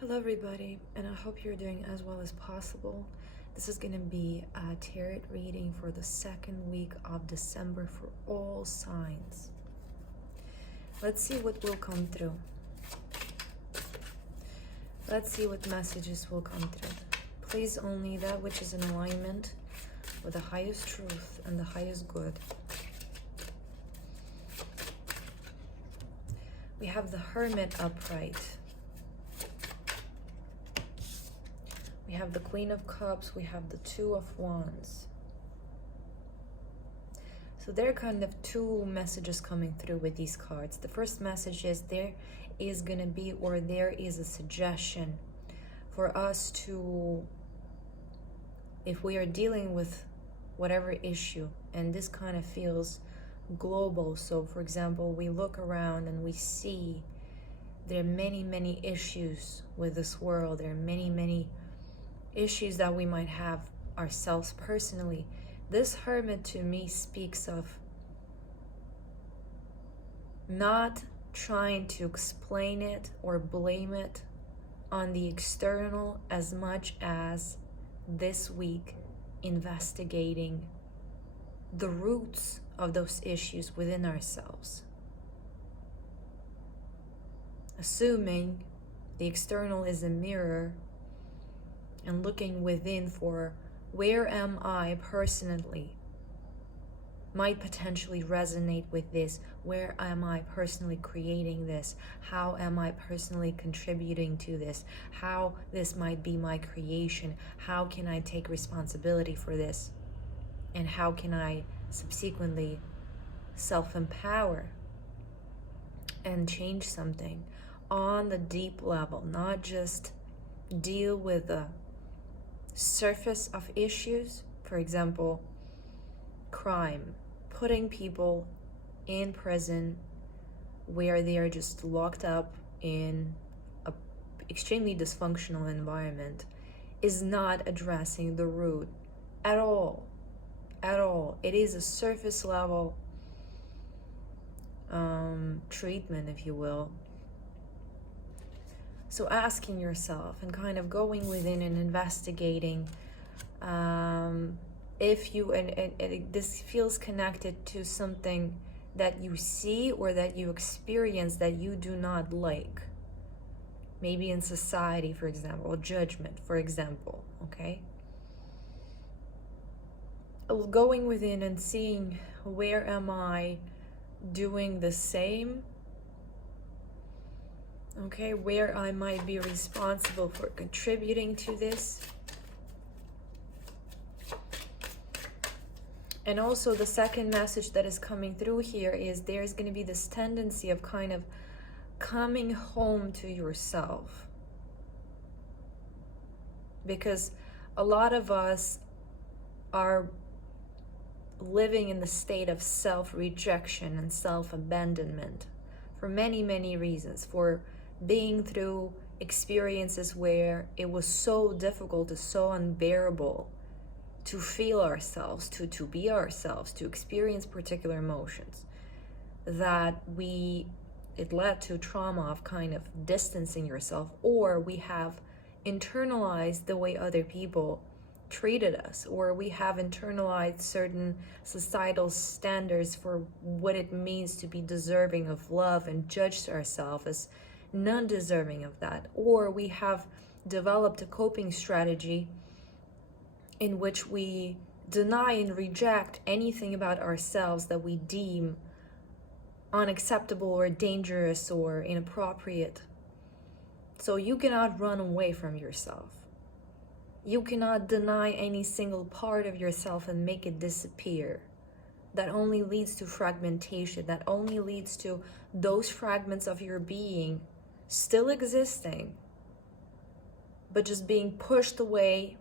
Hello everybody, and I hope you're doing as well as possible. This is going to be a tarot reading for the second week of December for all signs. Let's see what will come through. Let's see what messages will come through. Please only that which is in alignment with the highest truth and the highest good. We have the Hermit upright. We have the Queen of Cups, we have the Two of Wands. So there are kind of two messages coming through with these cards. The first message is there is going to be, or there is a suggestion for us to, if we are dealing with whatever issue, and this kind of feels global. So for example, we look around and we see there are many issues with this world. There are many issues that we might have ourselves personally. This Hermit to me speaks of not trying to explain it or blame it on the external as much as this week investigating the roots of those issues within ourselves. Assuming the external is a mirror, and looking within for where am I personally might potentially resonate with this. Where am I personally creating this? How am I personally contributing to this? How this might be my creation? How can I take responsibility for this? And how can I subsequently self-empower and change something on the deep level, not just deal with the surface of issues. For example, crime, putting people in prison where they are just locked up in a extremely dysfunctional environment, is not addressing the root at all. It is a surface level treatment, if you will. So asking yourself and kind of going within and investigating if you, and this feels connected to something that you see or that you experience that you do not like. Maybe in society, for example, or judgment, for example, okay? Going within and seeing where am I doing the same. Okay, where I might be responsible for contributing to this. And also the second message that is coming through here is there's going to be this tendency of kind of coming home to yourself. Because a lot of us are living in the state of self-rejection and self-abandonment for many reasons. For being through experiences where it was so difficult, and so unbearable to feel ourselves, to be ourselves, to experience particular emotions, that it led to trauma of kind of distancing yourself, or we have internalized the way other people treated us, or we have internalized certain societal standards for what it means to be deserving of love and judged ourselves as non-deserving of that, or we have developed a coping strategy in which we deny and reject anything about ourselves that we deem unacceptable or dangerous or inappropriate. So you cannot run away from yourself. You cannot deny any single part of yourself and make it disappear. That only leads to fragmentation. That only leads to those fragments of your being still existing, but just being pushed away,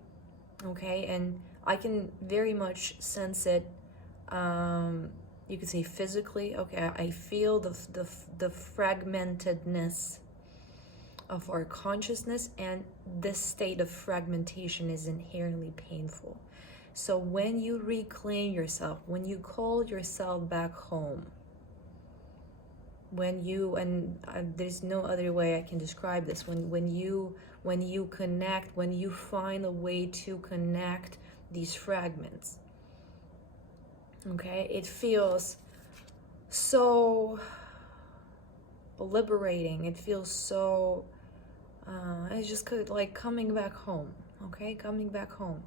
okay? And I can very much sense it, you could say physically, okay? I feel the fragmentedness of our consciousness, and this state of fragmentation is inherently painful. So when you reclaim yourself, when you call yourself back home, when you, and there's no other way I can describe this, when you connect, when you find a way to connect these fragments, okay, it feels so liberating. It feels so it's just like coming back home, okay, coming back home.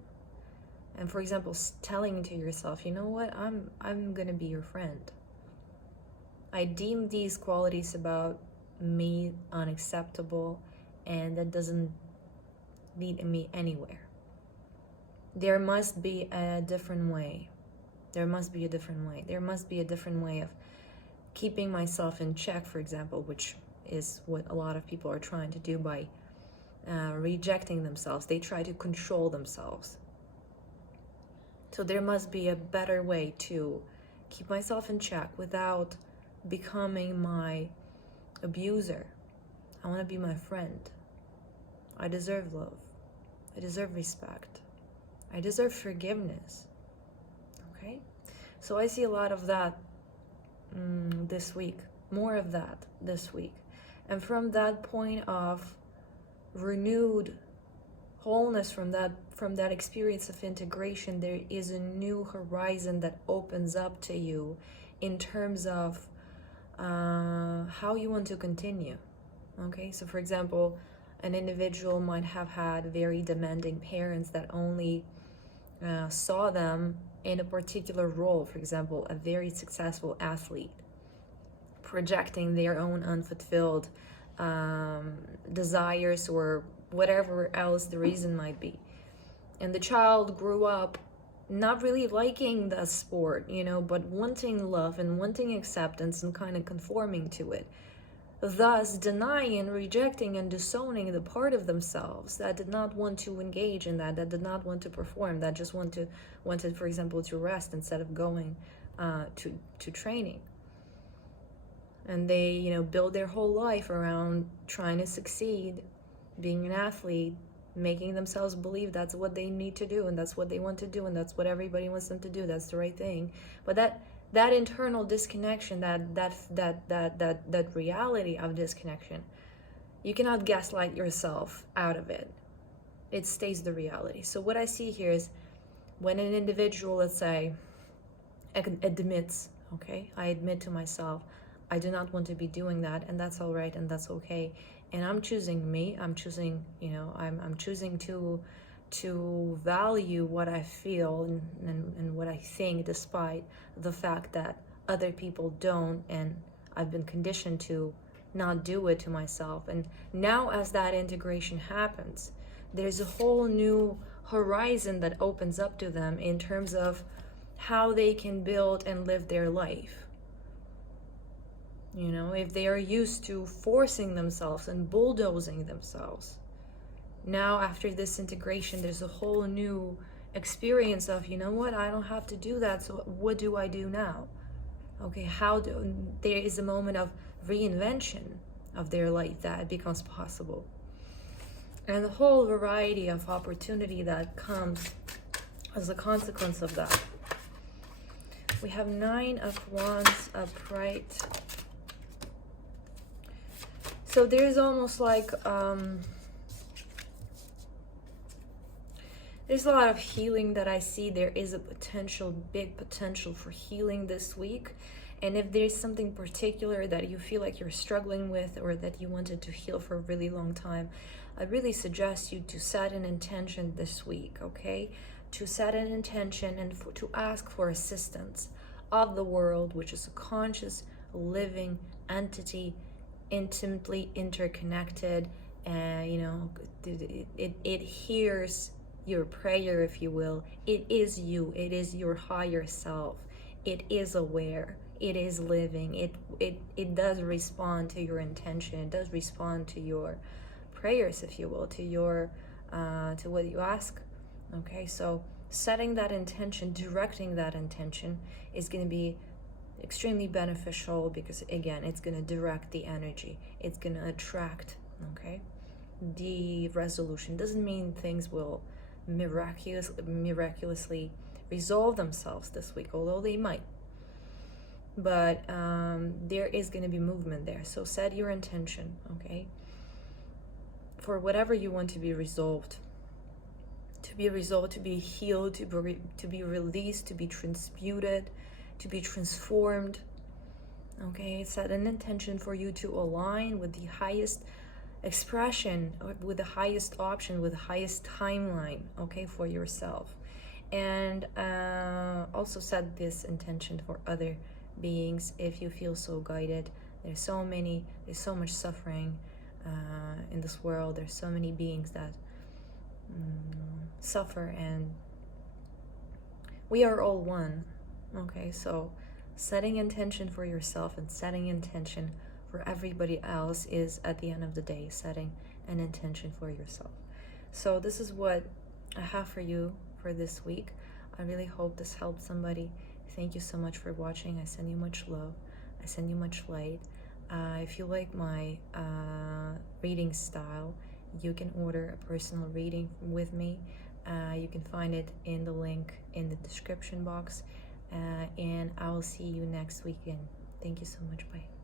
And for example, telling to yourself, you know what, I'm gonna be your friend. I deem these qualities about me unacceptable, and that doesn't lead me anywhere. There must be a different way. There must be a different way. There must be a different way of keeping myself in check, for example, which is what a lot of people are trying to do by rejecting themselves. They try to control themselves. So there must be a better way to keep myself in check without becoming my abuser. I want to be my friend. I deserve love. I deserve respect. I deserve forgiveness. Okay? So I see a lot of that this week. More of that this week. And from that point of renewed wholeness, from that experience of integration, there is a new horizon that opens up to you in terms of how you want to continue. Okay, so for example, an individual might have had very demanding parents that only saw them in a particular role, for example, a very successful athlete, projecting their own unfulfilled desires or whatever else the reason might be. And the child grew up not really liking the sport, but wanting love and wanting acceptance and kind of conforming to it, thus denying, rejecting, and disowning the part of themselves that did not want to engage in that did not want to perform, that just wanted, for example, to rest instead of going to training. And they, build their whole life around trying to succeed, being an athlete, making themselves believe that's what they need to do, and that's what they want to do, and that's what everybody wants them to do, that's the right thing. But that internal disconnection, that reality of disconnection, you cannot gaslight yourself out of it. It stays the reality. So what I see here is when an individual, let's say, admits, okay, I admit to myself, I do not want to be doing that, and that's all right, and that's okay. And I'm choosing me. I'm choosing, I'm choosing to value what I feel and what I think, despite the fact that other people don't, and I've been conditioned to not do it to myself. And now as that integration happens, there's a whole new horizon that opens up to them in terms of how they can build and live their life. If they are used to forcing themselves and bulldozing themselves, now after this integration, there's a whole new experience of, I don't have to do that, so what do I do now? Okay, there is a moment of reinvention of their life that becomes possible. And the whole variety of opportunity that comes as a consequence of that. We have 9 of Wands upright. So there's almost like, there's a lot of healing that I see. There is a big potential for healing this week. And if there's something particular that you feel like you're struggling with, or that you wanted to heal for a really long time, I really suggest you to set an intention this week, okay? To set an intention and to ask for assistance of the world, which is a conscious, living entity, intimately interconnected, and it hears your prayer, if you will. It is you. It is your higher self. It is aware. It is living. It does respond to your intention. It does respond to your prayers, if you will, to your to what you ask. Okay, so setting that intention, directing that intention is going to be extremely beneficial, because again, it's going to direct the energy. It's going to attract, okay, the resolution. Doesn't mean things will miraculously resolve themselves this week, although they might. but there is going to be movement there. So set your intention, okay, for whatever you want to be resolved, to be healed, to be released, to be transmuted, to be transformed. Okay, set an intention for you to align with the highest expression, or with the highest option, with the highest timeline, okay, for yourself. And also set this intention for other beings if you feel so guided. There's so much suffering in this world. There's so many beings that suffer, and we are all one. Okay, so setting intention for yourself and setting intention for everybody else is, at the end of the day, setting an intention for yourself. So this is what I have for you for this week. I really hope this helped somebody. Thank you so much for watching. I send you much love. I send you much light. If you like my reading style, you can order a personal reading with me. You can find it in the link in the description box. And I will see you next weekend. Thank you so much. Bye.